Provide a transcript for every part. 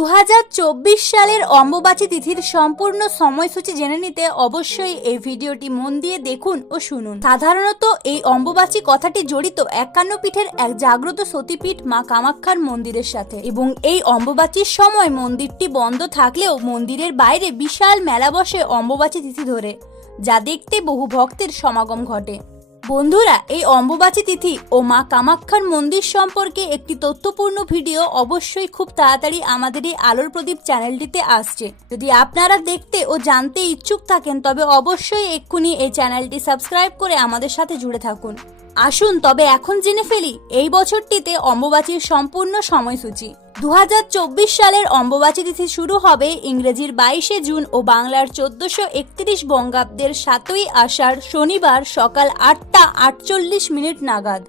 দু হাজার চব্বিশ সালের অম্বুবাচী তিথির সম্পূর্ণ সময়সূচি জেনে নিতে অবশ্যই এই ভিডিওটি মন দিয়ে দেখুন ও শুনুন। সাধারণত এই অম্বুবাচী কথাটি জড়িত একান্ন পীঠের এক জাগ্রত সতীপীঠ মা কামাক্ষার মন্দিরের সাথে এবং এই অম্বুবাচীর সময় মন্দিরটি বন্ধ থাকলেও মন্দিরের বাইরে বিশাল মেলা বসে অম্বুবাচী তিথি ধরে, যা দেখতে বহু ভক্তের সমাগম ঘটে। বন্ধুরা, এই অম্বুবাচী তিথি ও মা কামাক্ষার মন্দির সম্পর্কে একটি তথ্যপূর্ণ ভিডিও অবশ্যই খুব তাড়াতাড়ি আমাদের এই আলোর প্রদীপ চ্যানেলটিতে আসছে। যদি আপনারা দেখতে ও জানতে ইচ্ছুক থাকেন, তবে অবশ্যই এক্ষুনি এই চ্যানেলটি সাবস্ক্রাইব করে আমাদের সাথে জুড়ে থাকুন। আসুন, তবে এখন জেনে ফেলি, এই বছরটিতে অম্বুবাচীর সম্পূর্ণ সময়সূচি। দুহাজার চব্বিশ সালের অম্বুবাচী তিথি শুরু হবে ইংরেজির বাইশে জুন ও বাংলার চোদ্দশো একত্রিশ বঙ্গাব্দের সাতই আষাঢ় শনিবার সকাল আটটা আটচল্লিশ মিনিট নাগাদ।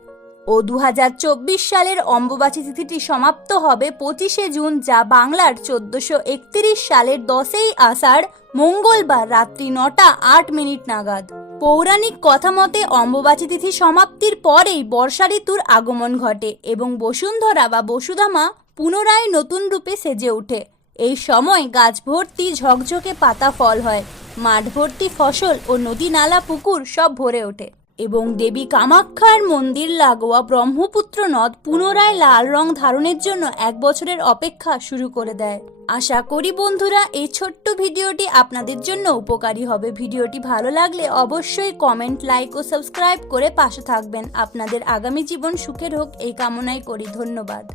ও দু হাজার চব্বিশ সালের অম্বুবাচী তিথিটি সমাপ্ত হবে পঁচিশে জুন, যা বাংলার চোদ্দশো একত্রিশ সালের দশই আষাঢ় মঙ্গলবার রাত্রি নটা আট মিনিট নাগাদ। পৌরাণিক কথা মতে অম্বুবাচী তিথি সমাপ্তির পরেই বর্ষা ঋতুর আগমন ঘটে এবং বসুন্ধরা বা বসুধামা পুনরায় নতুন রূপে সেজে ওঠে। এই সময় গাছ ভর্তি, ঝকঝকে পাতা ফল হয়, মাঠ ভর্তি ফসল ও নদী, নালা, পুকুর সব ভরে ওঠে। এবং দেবী কামাক্ষার মন্দির লাগোয়া ব্রহ্মপুত্র নদ পুনরায় লাল রং ধারণের জন্য এক বছরের অপেক্ষা শুরু করে দেয়। আশা করি বন্ধুরা, এই ছোট্ট ভিডিওটি আপনাদের জন্য উপকারী হবে। ভিডিওটি ভালো লাগলে অবশ্যই কমেন্ট, লাইক ও সাবস্ক্রাইব করে পাশে থাকবেন। আপনাদের আগামী জীবন সুখের হোক, এই কামনাই করি। ধন্যবাদ।